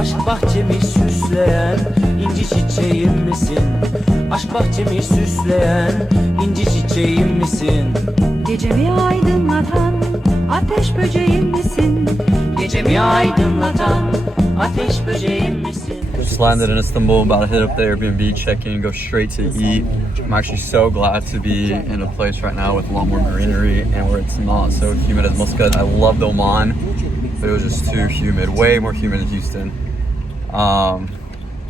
Aşk bahçemi süsleyen inci çiçeğim misin? Aşk bahçemi süsleyen inci çiçeğim misin? Gecemi aydınlatan ateş böceğim misin? Gecemi aydınlatan ateş böceğim misin? Just landed in Istanbul, about to head up to Airbnb, check in, go straight to eat. I'm actually so glad to be in a place right now with a lot more greenery and where it's not so humid as Muscat. I loved Oman, but it was just too humid, way more humid than Houston.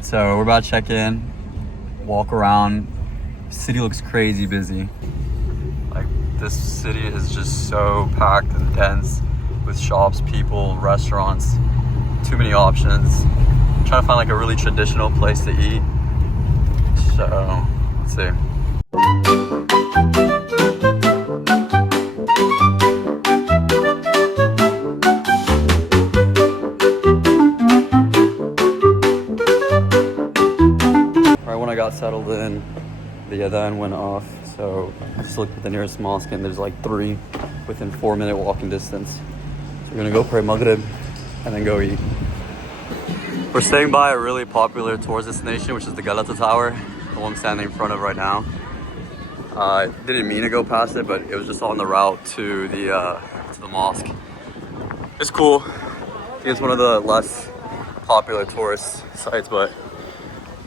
So we're about to check in, walk around. City looks crazy busy. Like, this city is just so packed and dense with shops, people, restaurants, too many options. I'm trying to find like a really traditional place to eat. So, let's see. When I got settled in, the adhan went off, so I just looked at the nearest mosque and there's like 3 within 4-minute walking distance. So we're gonna go pray Maghrib and then go eat. We're staying by a really popular tourist destination, which is the Galata Tower, the one I'm standing in front of right now. I didn't mean to go past it, but it was just on the route to the mosque. It's cool. I think it's one of the less popular tourist sites, but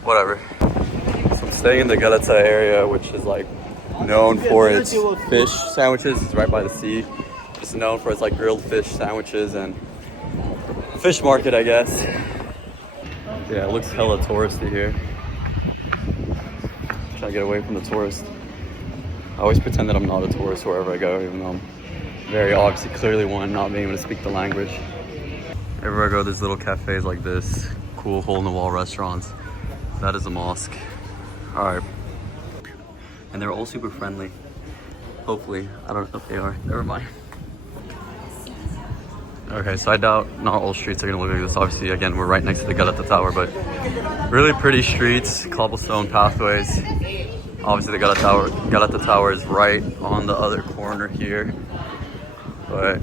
whatever. So I'm staying in the Galata area, which is like known for its fish sandwiches. It's right by the sea. It's known for its like grilled fish sandwiches and fish market, I guess. Yeah, it looks hella touristy here. Try to get away from the tourists. I always pretend that I'm not a tourist wherever I go, even though I'm very obviously clearly one, not being able to speak the language. Everywhere I go, there's little cafes like this, cool hole-in-the-wall restaurants. That is a mosque. All right. And they're all super friendly. Hopefully. I don't know if they are. Never mind. Okay, so I doubt not all streets are gonna look like this. Obviously, again, we're right next to the Galata Tower, but really pretty streets, cobblestone pathways. Obviously, the Galata Tower is right on the other corner here. But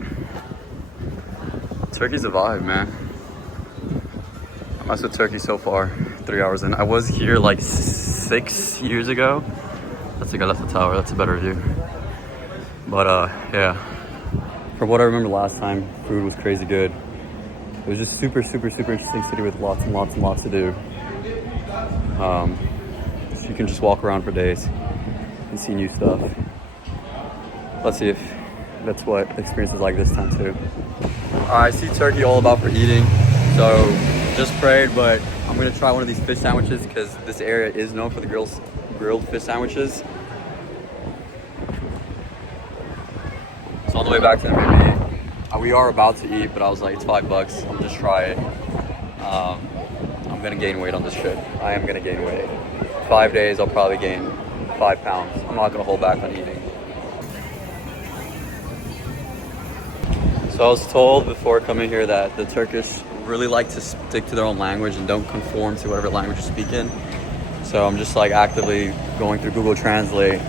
Turkey's a vibe, man. I messed with Turkey so far, 3 hours in. I was here like 6 years ago. That's the Galata Tower, that's a better view. But yeah. From what I remember last time, food was crazy good. It was just super interesting city with lots to do. So you can just walk around for days and see new stuff. Let's see if that's what the experience is like this time too. I see Turkey all about for eating, so just prayed, but I'm gonna try one of these fish sandwiches because this area is known for the grilled fish sandwiches. So on the way back to the Airbnb, we are about to eat, but I was like, it's $5. I'm gonna just try it. I'm gonna gain weight on this trip. I am gonna gain weight. 5 days, I'll probably gain 5 pounds. I'm not gonna hold back on eating. So I was told before coming here that the Turkish really like to stick to their own language and don't conform to whatever language you speak in. So I'm just like actively going through Google Translate,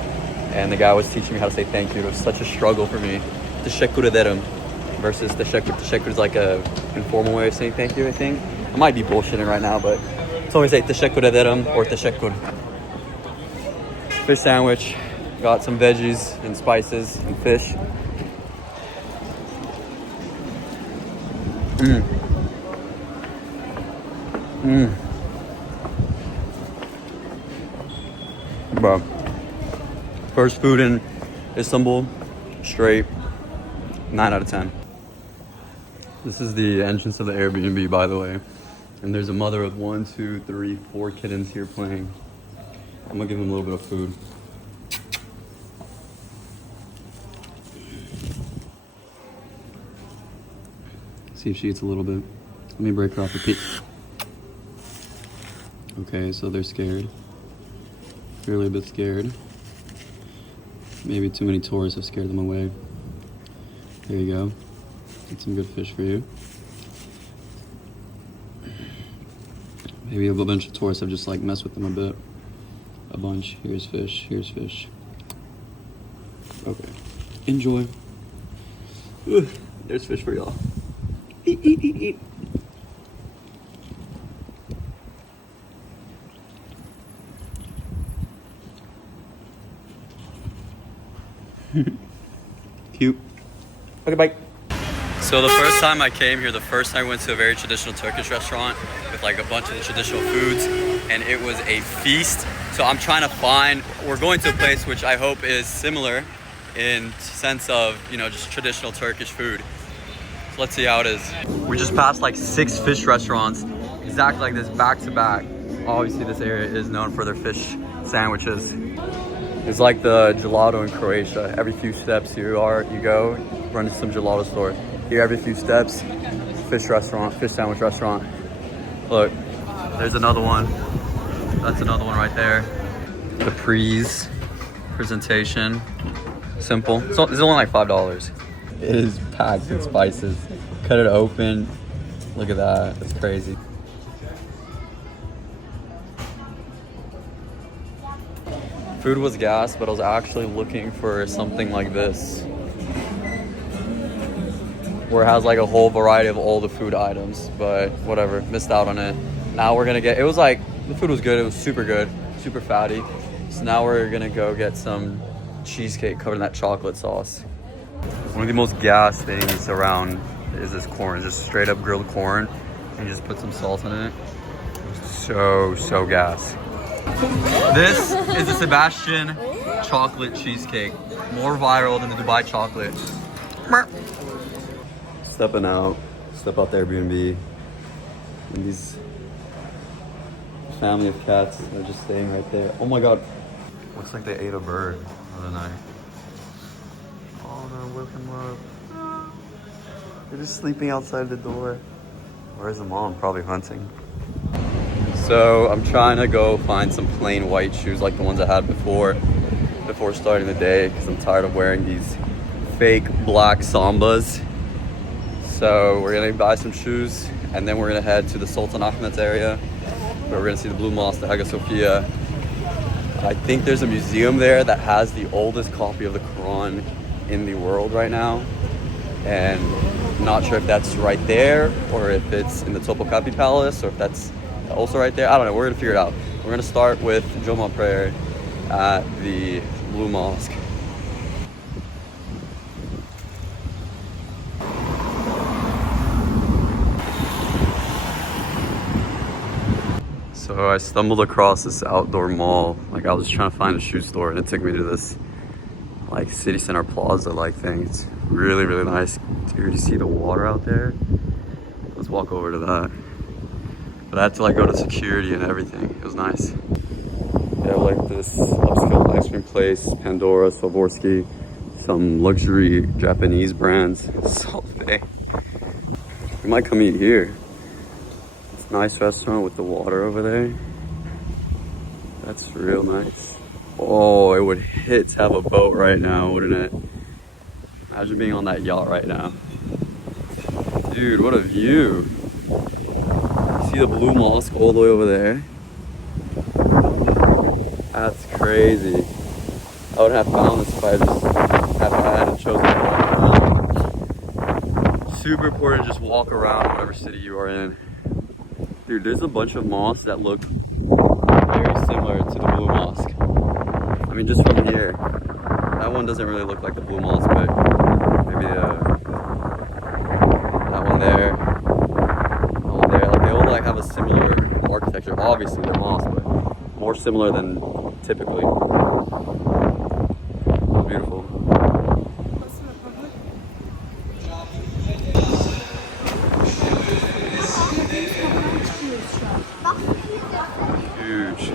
and the guy was teaching me how to say thank you. It was such a struggle for me. Teşekkür ederim versus teşekkür. Teşekkür is like a informal way of saying thank you, I think. I might be bullshitting right now, but it's always say teşekkür ederim or teşekkür. Fish sandwich. Got some veggies and spices and fish. Bro, first food in Istanbul, straight 9 out of 10. This is the entrance of the Airbnb, by the way, and there's a mother of 1, 2, 3, 4 kittens here playing. I'm gonna give them a little bit of food. See if she eats a little bit. Let me break her off a piece. Okay, so they're scared. Fairly a bit scared. Maybe too many tourists have scared them away. There you go. Get some good fish for you. Maybe a bunch of tourists have just like messed with them a bit. A bunch. Here's fish. Here's fish. Okay. Enjoy. Ooh, there's fish for y'all. Eat, eat, eat, eat. Cute. Okay, bye. So the first time I came here, the first time I went to a very traditional Turkish restaurant with like a bunch of the traditional foods, and it was a feast. So I'm trying to find, we're going to a place which I hope is similar in sense of, you know, just traditional Turkish food. So let's see how it is. We just passed like 6 fish restaurants, exactly like this, back to back. Obviously this area is known for their fish sandwiches. It's like the gelato in Croatia. Every few steps you go, run to some gelato store. Here every few steps, fish restaurant, fish sandwich restaurant. Look, there's another one. That's another one right there. The presentation, simple. So it's only like $5. It is packed with spices. Cut it open. Look at that, that's crazy. Food was gas, but I was actually looking for something like this, where it has like a whole variety of all the food items, but whatever, missed out on it. Now we're gonna get, it was like, the food was good, it was super good, super fatty. So now we're gonna go get some cheesecake covered in that chocolate sauce. One of the most gas things around is this corn, just straight up grilled corn, and just put some salt in it. So gas. This is the Sebastian chocolate cheesecake, more viral than the Dubai chocolate. Stepping out, step out the Airbnb, and these family of cats are just staying right there. Oh my god, looks like they ate a bird the other night. Oh no, woke him up. They're just sleeping outside the door. Where's the mom? Probably hunting. So I'm trying to go find some plain white shoes like the ones I had before starting the day, because I'm tired of wearing these fake black Sambas. So we're gonna buy some shoes, and then we're gonna head to the Sultan Ahmet area, where we're gonna see the Blue Mosque, the Hagia Sophia. I think there's a museum there that has the oldest copy of the Quran in the world right now, and I'm not sure if that's right there or if it's in the Topkapi Palace or if that's also right there. I don't know, we're gonna figure it out. We're gonna start with Jumu'ah prayer at the Blue Mosque. So I stumbled across this outdoor mall. Like, I was trying to find a shoe store, and it took me to this like city center plaza like thing. It's really nice. Dude, you see the water out there? Let's walk over to that. But I had to like go to security and everything. It was nice. They have like this upscale ice cream place, Pandora, Swarovski, some luxury Japanese brands. Sophia. We might come eat here. It's a nice restaurant with the water over there. That's real nice. Oh, it would hit to have a boat right now, wouldn't it? Imagine being on that yacht right now. Dude, what a view. See the Blue Mosque all the way over there? That's crazy. I wouldn't have found this if I just hadn't chosen to walk around. Super important to just walk around whatever city you are in. Dude, there's a bunch of mosques that look very similar to the Blue Mosque. I mean, just from here. That one doesn't really look like the Blue Mosque, but maybe that one there. Like, they all like have a similar architecture. Obviously they're mosques, but more similar than typically. Beautiful. Huge.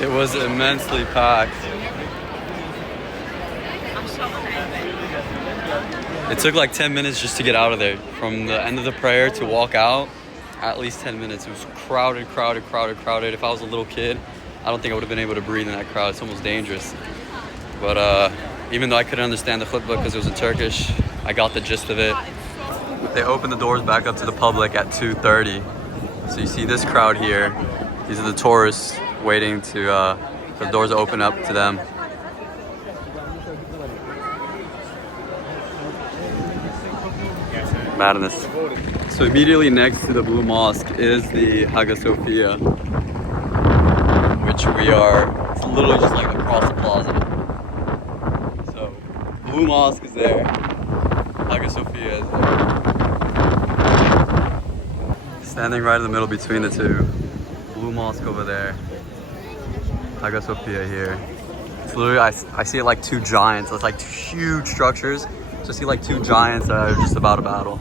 It was immensely packed. It took like 10 minutes just to get out of there. From the end of the prayer to walk out, at least 10 minutes. It was crowded. If I was a little kid, I don't think I would have been able to breathe in that crowd. It's almost dangerous. But even though I couldn't understand the khutbah because it was in Turkish, I got the gist of it. They opened the doors back up to the public at 2:30. So you see this crowd here. These are the tourists waiting for the doors to open up to them. Madness. So immediately next to the Blue Mosque is the Hagia Sophia, which it's literally just like across the plaza. So Blue Mosque is there, Hagia Sophia is there. Standing right in the middle between the two. Blue Mosque over there, Hagia Sophia here. It's literally, I see it like two giants. It's like two huge structures. So I see like two giants that are just about to battle.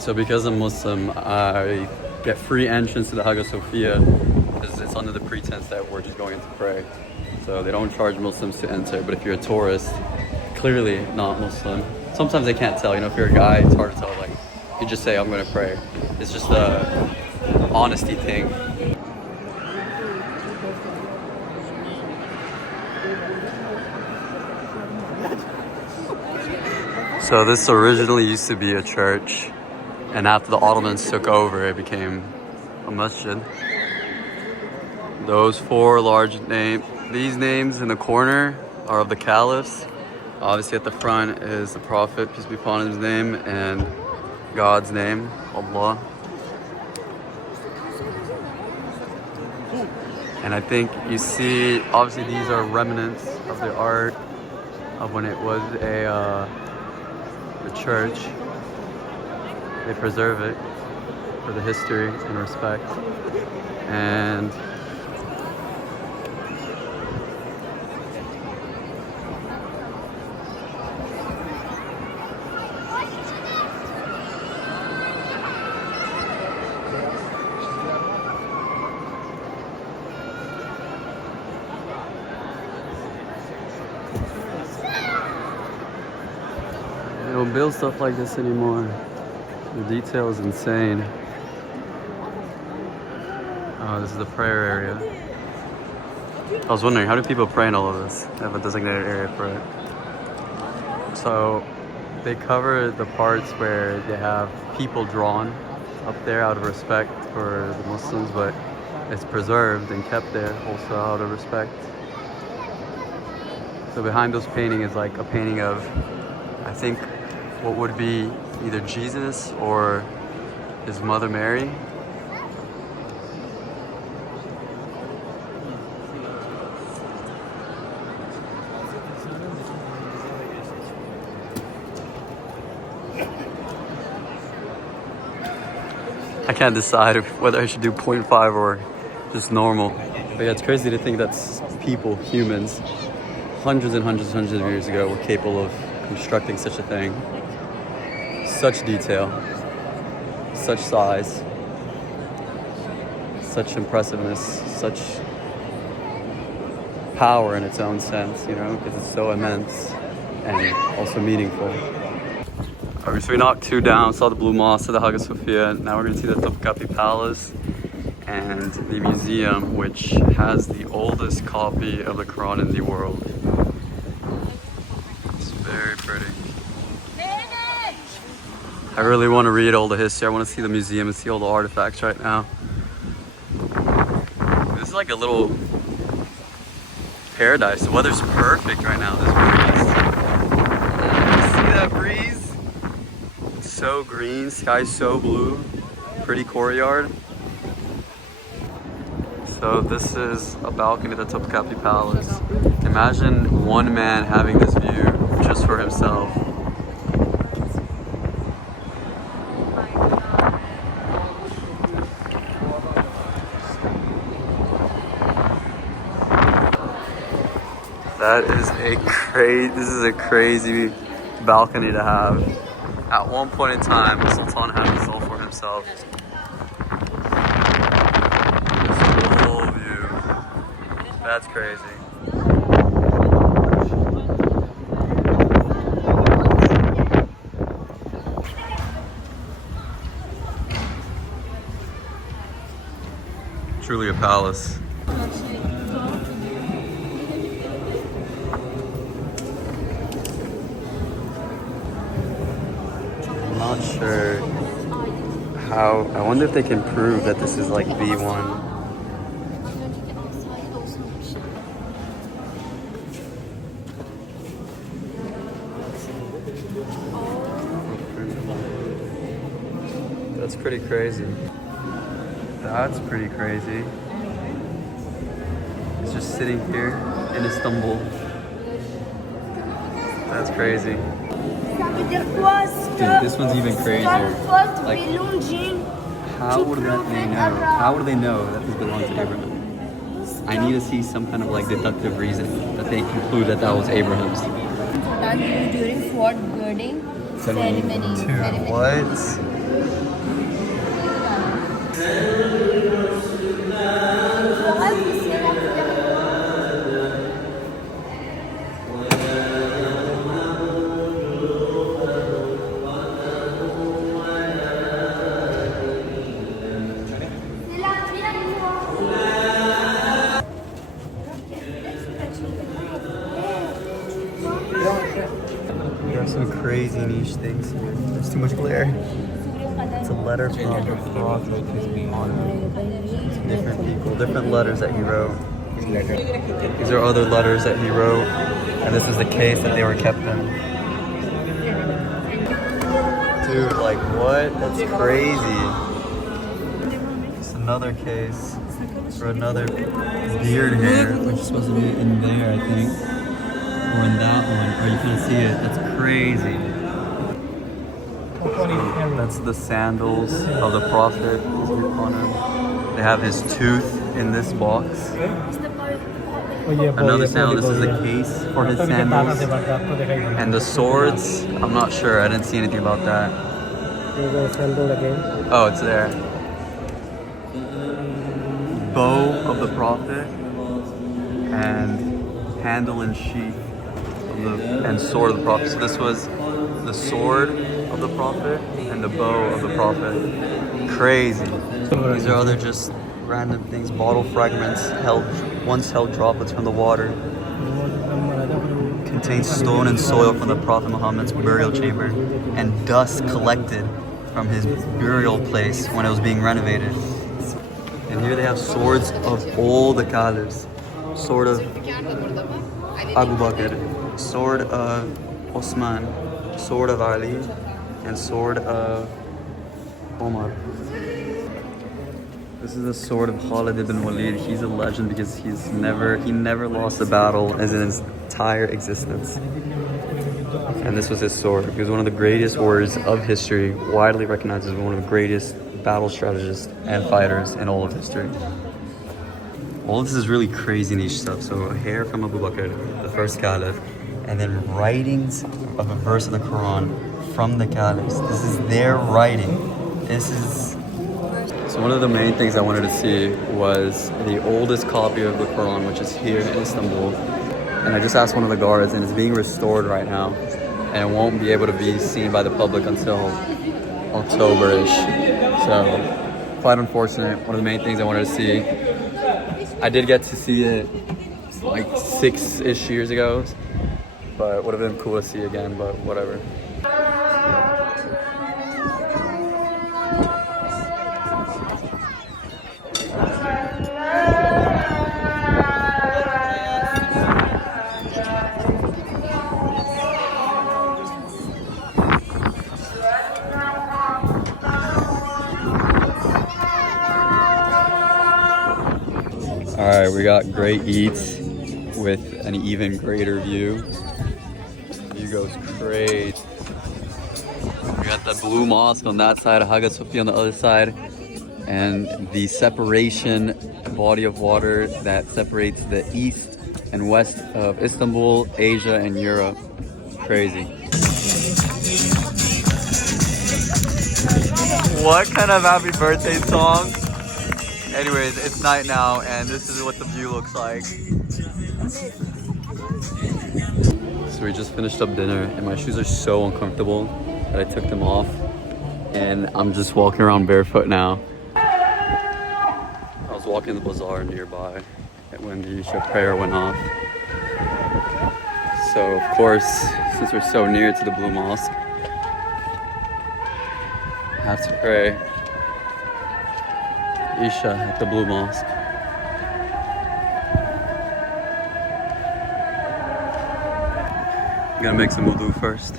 So because I'm Muslim, I get free entrance to the Hagia Sophia because it's under the pretense that we're just going in to pray. So they don't charge Muslims to enter, but if you're a tourist, clearly not Muslim. Sometimes they can't tell, if you're a guy, it's hard to tell, like, you just say, I'm gonna pray. It's just a honesty thing. So this originally used to be a church, and after the Ottomans took over, it became a masjid. Those four large names, these names in the corner are of the caliphs. Obviously at the front is the Prophet, peace be upon his name, and God's name, Allah. And I think you see, obviously these are remnants of the art of when it was a church. They preserve it for the history and respect. And they don't build stuff like this anymore. The detail is insane. Oh, this is the prayer area. I was wondering, how do people pray in all of this? They have a designated area for it. So they cover the parts where they have people drawn up there out of respect for the Muslims, but it's preserved and kept there also out of respect. So behind those paintings is like a painting of, I think, what would be either Jesus or his mother Mary. I can't decide whether I should do 0.5 or just normal. But yeah, it's crazy to think that people, humans, hundreds and hundreds and hundreds of years ago were capable of constructing such a thing. Such detail, such size, such impressiveness, such power in its own sense, because it's so immense and also meaningful. Alright, so we knocked two down, saw the Blue Mosque, the Hagia Sophia. Now we're going to see the Topkapi Palace and the museum, which has the oldest copy of the Quran in the world. It's very pretty. I really want to read all the history. I want to see the museum and see all the artifacts right now. This is like a little paradise. The weather's perfect right now. This breeze. See that breeze? It's so green, sky's so blue. Pretty courtyard. So this is a balcony at the Topkapi Palace. Imagine one man having this view just for himself. This is a crazy balcony to have. At one point in time, the Sultan had this all for himself. This whole view. That's crazy. Truly a palace. I'm not sure how. I wonder if they can prove that this is like B1. That's pretty crazy. That's pretty crazy. It's just sitting here in Istanbul. That's crazy. Dude, this one's even crazier. Like, how would they know? How would they know that this belongs to Abraham? I need to see some kind of like deductive reason that they conclude that that was Abraham's. Done during fort girding ceremony. Dude, what? There are some crazy niche things here. There's too much glare. It's a letter from the prophet on different people, different letters that he wrote. These are other letters that he wrote, and this is the case that they were kept in. Dude, like what? That's crazy. It's another case for another beard hair, which is supposed to be in there, I think. Or in that one, or you can't see it. That's crazy. That's the sandals of the prophet. They have his tooth in this box. Another sandal. This is a case for his sandals. And the swords, I'm not sure. I didn't see anything about that. Oh, it's there. Bow of the prophet and handle and sheath and sword of the prophet. So this was the sword of the prophet and the bow of the prophet. Crazy. These are other just random things. Bottle fragments once held droplets from the water. Contains stone and soil from the Prophet Muhammad's burial chamber and dust collected from his burial place when it was being renovated. And here they have swords of all the caliphs. Sword of Abu Bakr, sword of Osman, sword of Ali, and sword of Omar. This is the sword of Khalid ibn Walid. He's a legend because he never lost a battle in his entire existence. And this was his sword. He was one of the greatest warriors of history, widely recognized as one of the greatest battle strategists and fighters in all of history. All of this is really crazy niche stuff. So a hair from Abu Bakr, the first caliph, and then writings of a verse of the Quran from the caliphs. This is their writing. This is... So one of the main things I wanted to see was the oldest copy of the Quran, which is here in Istanbul. And I just asked one of the guards, and it's being restored right now. And it won't be able to be seen by the public until October-ish. So, quite unfortunate. One of the main things I wanted to see. I did get to see it like 6-ish years ago, but it would have been cool to see again, but whatever. Alright, we got great eats with an even greater view. View goes great. We got the blue mosque on that side, Hagia Sophia on the other side, and the separation body of water that separates the east and west of Istanbul, Asia, and Europe. Crazy. What kind of happy birthday song? Anyways, it's night now, and this is what the view looks like. So we just finished up dinner, and my shoes are so uncomfortable that I took them off, and I'm just walking around barefoot now. I was just walking the bazaar nearby when the Isha prayer went off. So of course, since we're so near to the Blue Mosque, I have to pray Isha at the Blue Mosque. I'm gonna make some wudu first.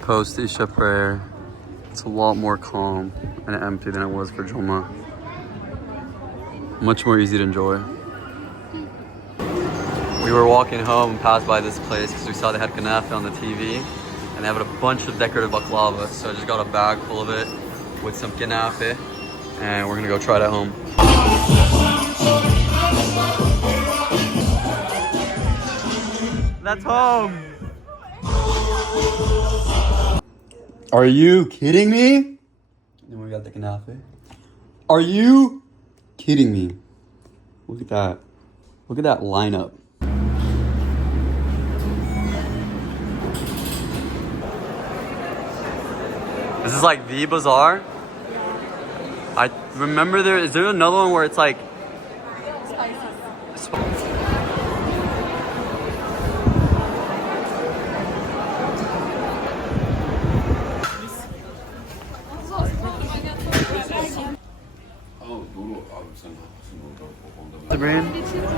Post Isha prayer, it's a lot more calm and empty than it was for Juma. Much more easy to enjoy. We were walking home and passed by this place because we saw they had kanafa on the TV and they have a bunch of decorative baklava. So I just got a bag full of it with some kanafa and we're gonna go try it at home. That's home! Are you kidding me? Then we got the kanafa. Are you kidding me? Look at that. Look at that lineup. This is like the bazaar. I remember is there another one where it's like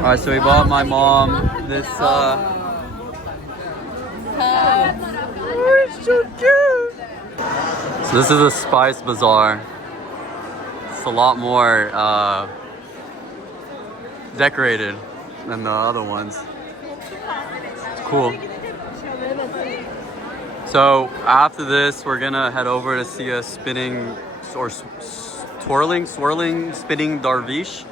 Alright, so we bought my mom this it's so cute. So this is a spice bazaar. It's a lot more decorated than the other ones. It's cool. So after this, we're gonna head over to see a spinning or swirling spinning darvish.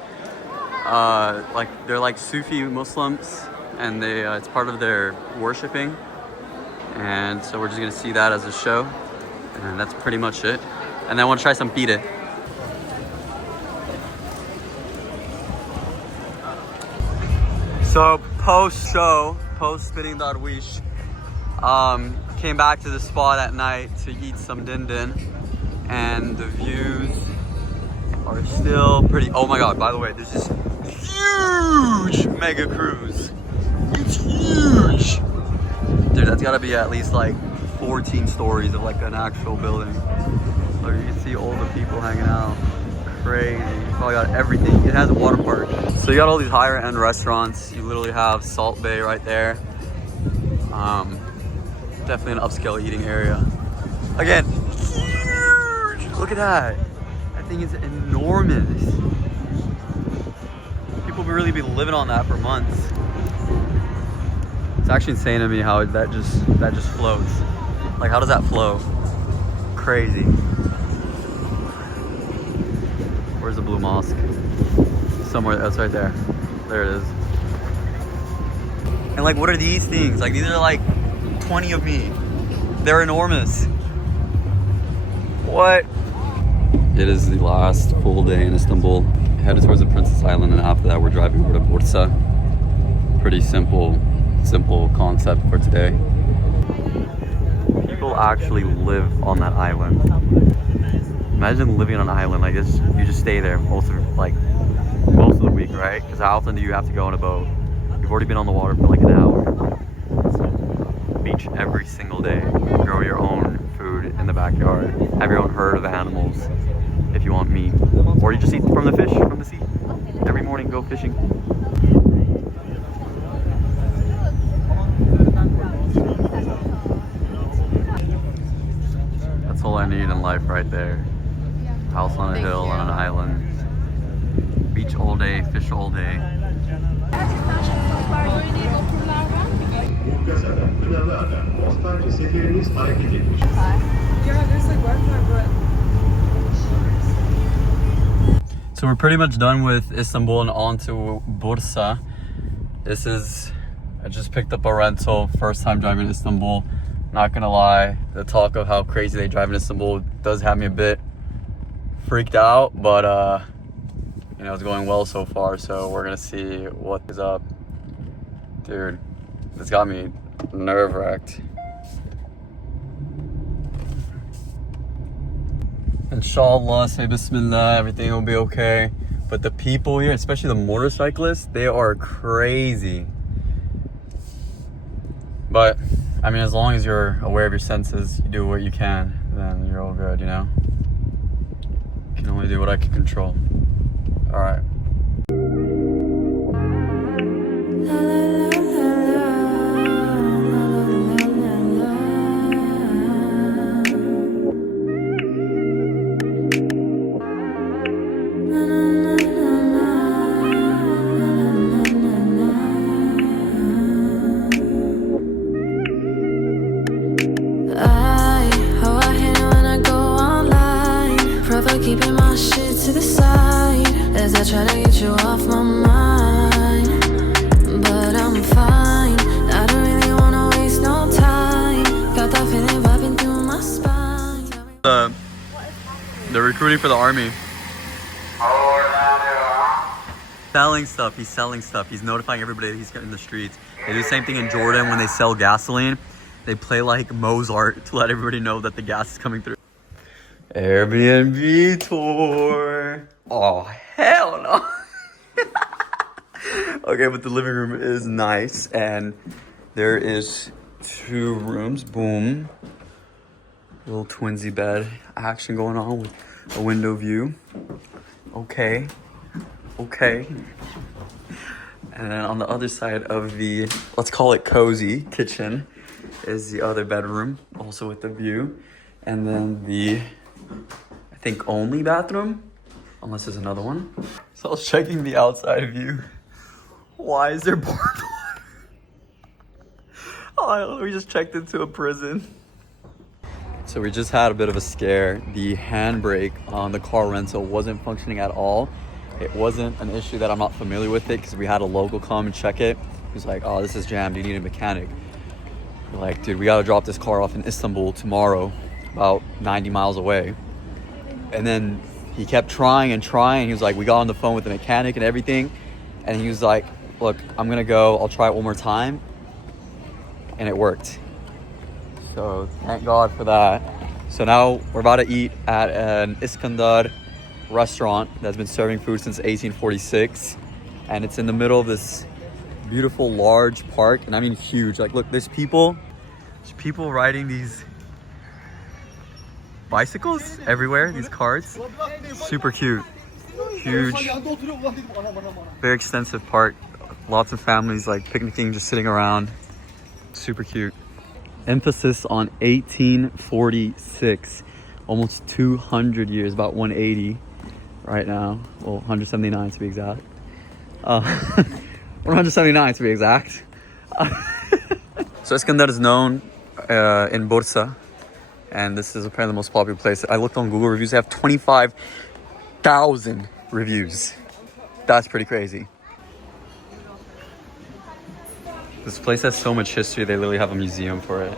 Like they're like Sufi Muslims, and they it's part of their worshiping. And so we're just gonna see that as a show, and that's pretty much it. And then I want to try some pide. So post spinning darwish, came back to the spot at night to eat some din din, and the views are still pretty. Oh my god! By the way, there's this huge mega cruise. It's huge, dude. That's gotta be at least like 14 stories of like an actual building. So you can see all the people hanging out. Crazy. You probably got everything. It has a water park. So you got all these higher end restaurants. You literally have Salt Bay right there. Definitely an upscale eating area. Again, huge. Look at that. That thing is enormous. People will really be living on that for months. It's actually insane to me how that just floats. Like, how does that flow? Crazy. Where's the Blue Mosque? Somewhere, that's right there. There it is. And like, what are these things? Like, these are like 20 of me. They're enormous. What? It is the last full day in Istanbul. Headed towards the Princess Island, and after that we're driving over to Bursa. Pretty simple concept for today. People actually live on that island. Imagine living on an island like this. You just stay there most of the week, right? Because how often do you have to go on a boat? You've already been on the water for like an hour. So, beach every single day. Grow your own food in the backyard. Have your own herd of animals if you want meat. Or you just eat from the fish, from the sea. Every morning go fishing. That's all I need in life right there. House on a hill on an island. Beach all day, fish all day. So we're pretty much done with Istanbul and on to Bursa. I just picked up a rental, first time driving in Istanbul. Not gonna lie, the talk of how crazy they drive in Istanbul does have me a bit freaked out, but you know, it's going well so far, so we're gonna see what is up. Dude, this got me nerve-wracked. Inshallah, say Bismillah, everything will be okay. But the people here, especially the motorcyclists, they are crazy. But, I mean, as long as you're aware of your senses, you do what you can, then you're all good, you know? I can only do what I can control. All right. Keeping my shit to the side as I try to get you off my mind, but I'm fine. I don't really wanna waste no time. Got that feeling vibing through my spine. They're recruiting for the army. Selling stuff. He's selling stuff. He's notifying everybody that he's in the streets. They do the same thing in Jordan when they sell gasoline. They play like Mozart to let everybody know that the gas is coming through. Airbnb tour. Oh, hell no. Okay, but the living room is nice and there is 2 rooms. Boom. Little twinsy bed action going on with a window view. Okay. Okay. And then on the other side of the, let's call it cozy kitchen, is the other bedroom, also with the view. And then the, I think, only bathroom, unless there's another one. So I was checking the outside view. Why is there barbed wire? Oh, we just checked into a prison. So we just had a bit of a scare. The handbrake on the car rental wasn't functioning at all. It wasn't an issue that I'm not familiar with it because we had a local come and check it. He was like, oh, this is jammed, you need a mechanic. We're like, dude, we gotta drop this car off in Istanbul tomorrow, about 90 miles away. And then he kept trying and trying. He was like, we got on the phone with the mechanic and everything. And he was like, look, I'm gonna go, I'll try it one more time. And it worked. So thank God for that. So now we're about to eat at an Iskandar restaurant that's been serving food since 1846. And it's in the middle of this beautiful large park. And I mean huge. Like, look, there's people riding these bicycles everywhere, these cars. Super cute. Huge, very extensive park. Lots of families like picnicking, just sitting around. Super cute. Emphasis on 1846. Almost 200 years, about 180 right now. Well, 179 to be exact. 179 to be exact. So Iskandar is known in Bursa. And this is apparently the most popular place. I looked on Google reviews. They have 25,000 reviews. That's pretty crazy. This place has so much history. They literally have a museum for it.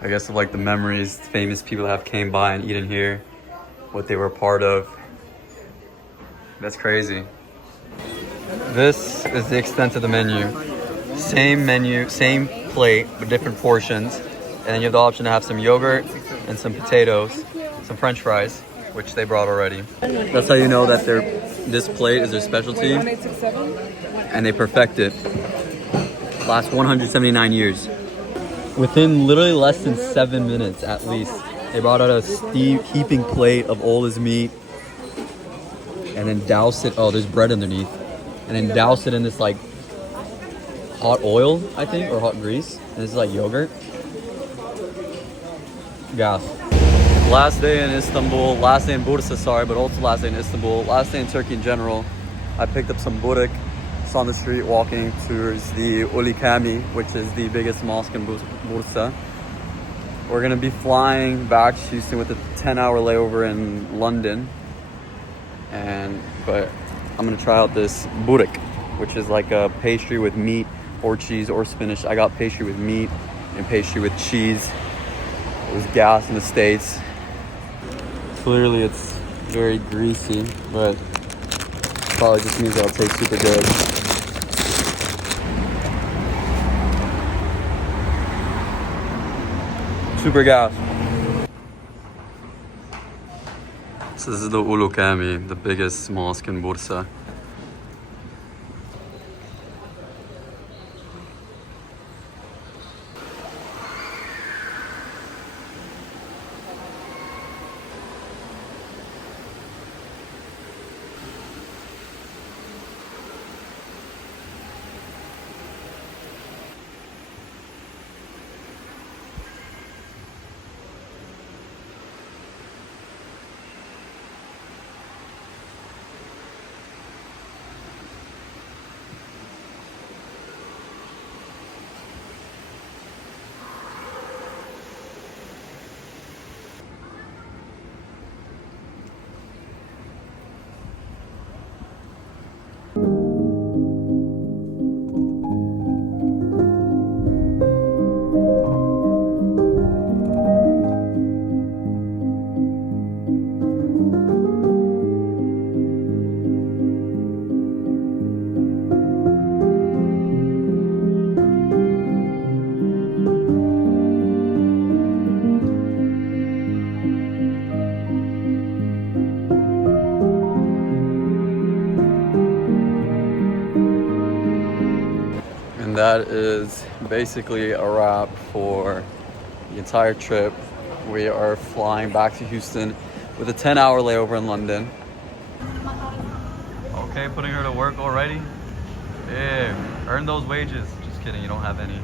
I guess of like the memories famous people have came by and eaten here, what they were a part of. That's crazy. This is the extent of the menu. Same menu, same plate, but different portions. And then you have the option to have some yogurt and some potatoes, some French fries, which they brought already. That's how you know that this plate is their specialty. And they perfect it. Lasts 179 years. Within literally less than 7 minutes at least, they brought out a heaping plate of all this meat. And then doused it, oh, there's bread underneath. And then doused it in this like hot oil, I think, or hot grease. And this is like yogurt. Gas. Last day in Istanbul, last day in Bursa, sorry, but also last day in Istanbul, last day in Turkey in general. I picked up some burek. It's on the street walking towards the Uli Cami, which is the biggest mosque in Bursa. We're gonna be flying back to Houston with a 10-hour layover in London. But I'm gonna try out this burek, which is like a pastry with meat or cheese or spinach. I got pastry with meat and pastry with cheese. It was gas in the States. Clearly it's very greasy, but probably just means that it'll taste super good. Super gas. So this is the Ulu Cami, the biggest mosque in Bursa. That is basically a wrap for the entire trip. We are flying back to Houston with a 10-hour layover in London. Okay, putting her to work already? Yeah, earn those wages. Just kidding, you don't have any.